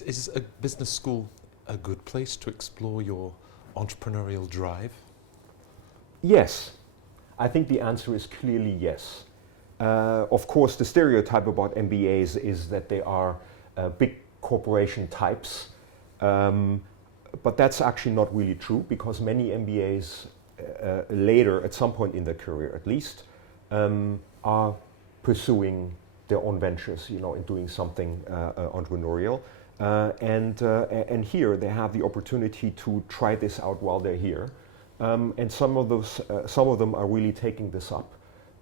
Is a business school a good place to explore your entrepreneurial drive? Yes, I think the answer is clearly yes. Of course, the stereotype about MBAs is that they are big corporation types, but that's actually not really true, because many MBAs later, at some point in their career at least, are pursuing their own ventures, and doing something entrepreneurial. And here they have the opportunity to try this out while they're here. And some of them are really taking this up,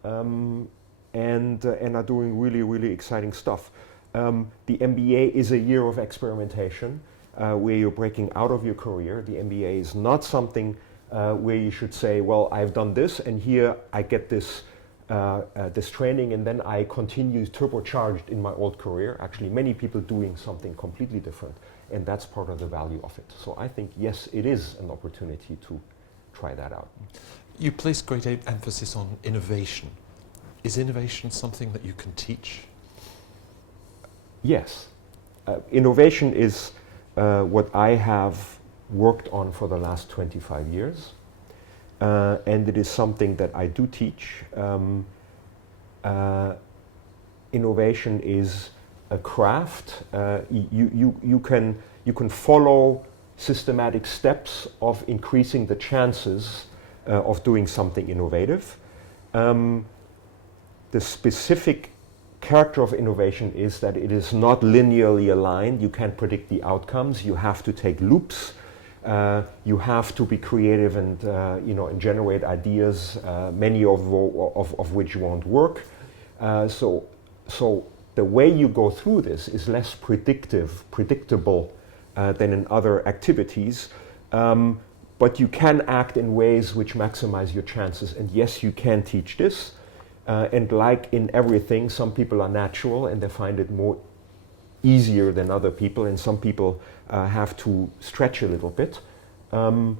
and are doing really, really exciting stuff. The MBA is a year of experimentation, where you're breaking out of your career. The MBA is not something where you should say, well, I've done this, and here I get this this training, and then I continue turbocharged in my old career. Actually, many people doing something completely different, and that's part of the value of it. So I think, yes, it is an opportunity to try that out. You place great emphasis on innovation. Is innovation something that you can teach? Yes. Innovation is what I have worked on for the last 25 years. And it is something that I do teach. Innovation is a craft. You can follow systematic steps of increasing the chances of doing something innovative. The specific character of innovation is that it is not linearly aligned. You can't predict the outcomes. You have to take loops. You have to be creative and and generate ideas, many of which won't work. So the way you go through this is less predictable than in other activities, but you can act in ways which maximize your chances. And yes, you can teach this. And like in everything, some people are natural and they find it more easier than other people, and some people have to stretch a little bit. But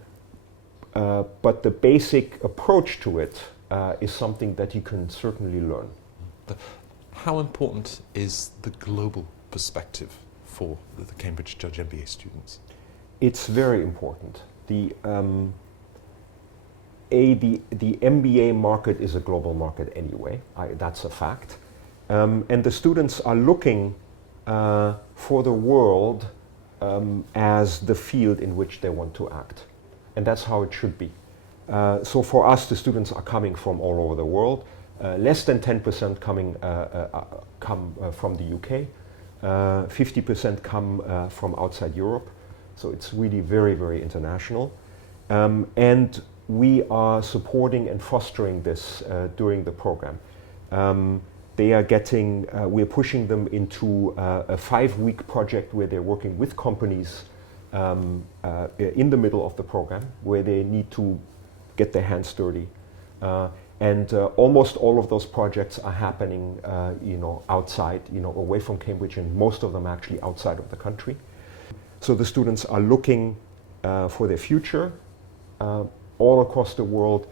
the basic approach to it is something that you can certainly learn. How important is the global perspective for the Cambridge Judge MBA students? It's very important. The MBA market is a global market anyway. That's a fact. And the students are looking for the world as the field in which they want to act. And that's how it should be. So for us, the students are coming from all over the world. Less than 10% come from the UK. 50% come from outside Europe. So it's really very, very international. And we are supporting and fostering this during the program. They are getting, we're pushing them into a 5-week project where they're working with companies in the middle of the program, where they need to get their hands dirty. And almost all of those projects are happening, outside, away from Cambridge, and most of them actually outside of the country. So the students are looking for their future all across the world.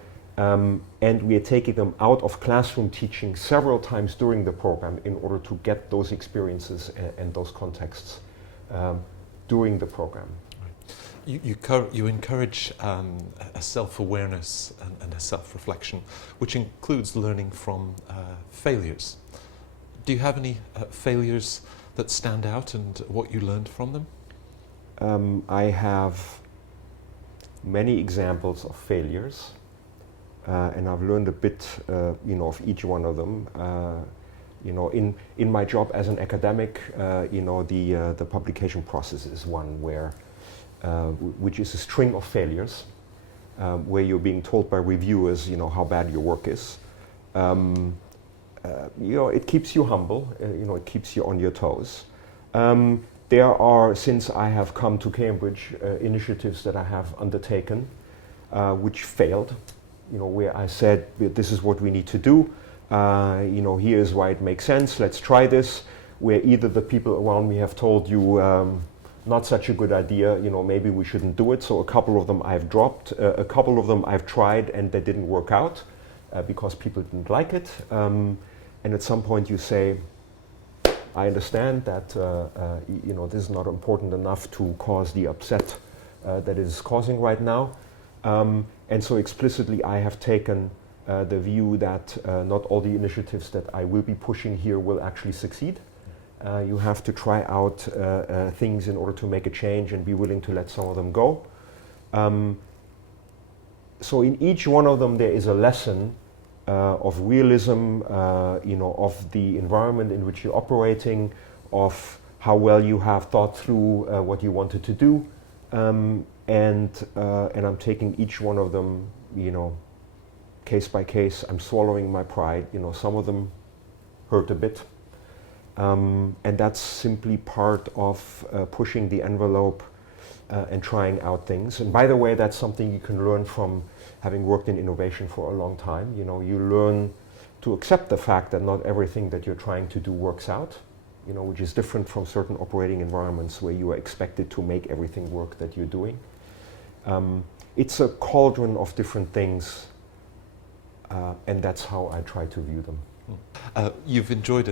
And we are taking them out of classroom teaching several times during the program in order to get those experiences and those contexts during the program. You encourage a self-awareness and a self-reflection, which includes learning from failures. Do you have any failures that stand out and what you learned from them? I have many examples of failures. And I've learned a bit, of each one of them. In my job as an academic, the publication process is one where, which is a string of failures, where you're being told by reviewers, how bad your work is. It keeps you humble. It keeps you on your toes. There are, since I have come to Cambridge, initiatives that I have undertaken, which failed. Where I said, this is what we need to do, here's why it makes sense, let's try this, where either the people around me have told you, not such a good idea, maybe we shouldn't do it, so a couple of them I've dropped, a couple of them I've tried and they didn't work out, because people didn't like it, and at some point you say, I understand that this is not important enough to cause the upset that it is causing right now. And so explicitly I have taken the view that not all the initiatives that I will be pushing here will actually succeed. You have to try out things in order to make a change and be willing to let some of them go. So in each one of them there is a lesson of realism, of the environment in which you're operating, of how well you have thought through what you wanted to do, and I'm taking each one of them, case by case. I'm swallowing my pride. Some of them hurt a bit, and that's simply part of pushing the envelope and trying out things. And by the way, that's something you can learn from having worked in innovation for a long time. You learn to accept the fact that not everything that you're trying to do works out, which is different from certain operating environments where you are expected to make everything work that you're doing. It's a cauldron of different things, and that's how I try to view them. You've enjoyed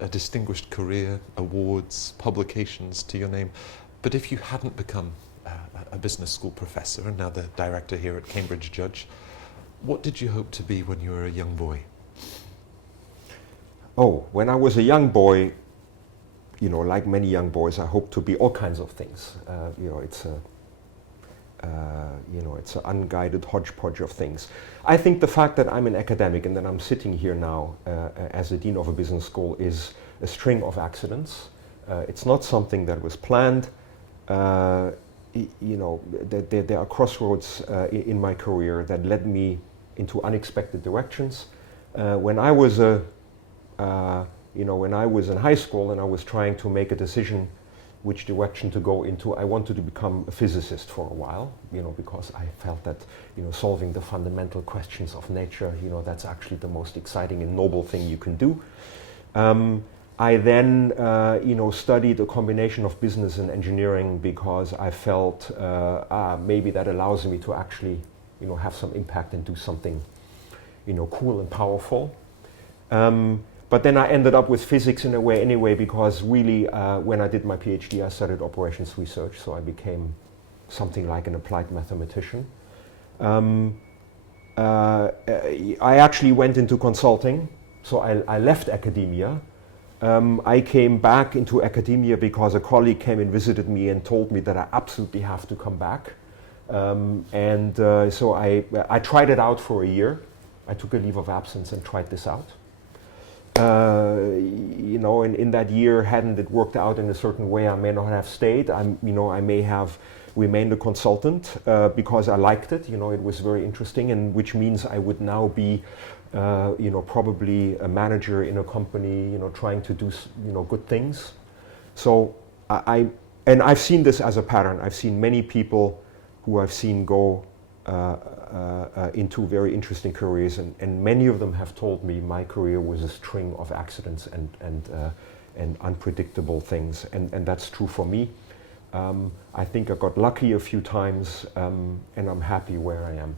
a distinguished career, awards, publications to your name, but if you hadn't become a business school professor and now the director here at Cambridge Judge, what did you hope to be when you were a young boy? Oh, when I was a young boy, like many young boys, I hoped to be all kinds of things. It's an unguided hodgepodge of things. I think the fact that I'm an academic and that I'm sitting here now as a dean of a business school is a string of accidents. It's not something that was planned. There are crossroads in my career that led me into unexpected directions. When I was in high school and I was trying to make a decision which direction to go into, I wanted to become a physicist for a while, because I felt that, solving the fundamental questions of nature, that's actually the most exciting and noble thing you can do. I then, studied a combination of business and engineering because I felt maybe that allows me to actually, have some impact and do something, cool and powerful. But then I ended up with physics in a way anyway, because really, when I did my PhD, I studied operations research, so I became something like an applied mathematician. I actually went into consulting, so I left academia. I came back into academia because a colleague came and visited me and told me that I absolutely have to come back. So I tried it out for a year. I took a leave of absence and tried this out. In that year, hadn't it worked out in a certain way, I may not have stayed. I may have remained a consultant because I liked it. It was very interesting, and which means I would now be, probably a manager in a company, trying to do, good things. So I've seen this as a pattern. I've seen many people who I've seen go into very interesting careers, and many of them have told me my career was a string of accidents and unpredictable things, and that's true for me. I think I got lucky a few times, and I'm happy where I am.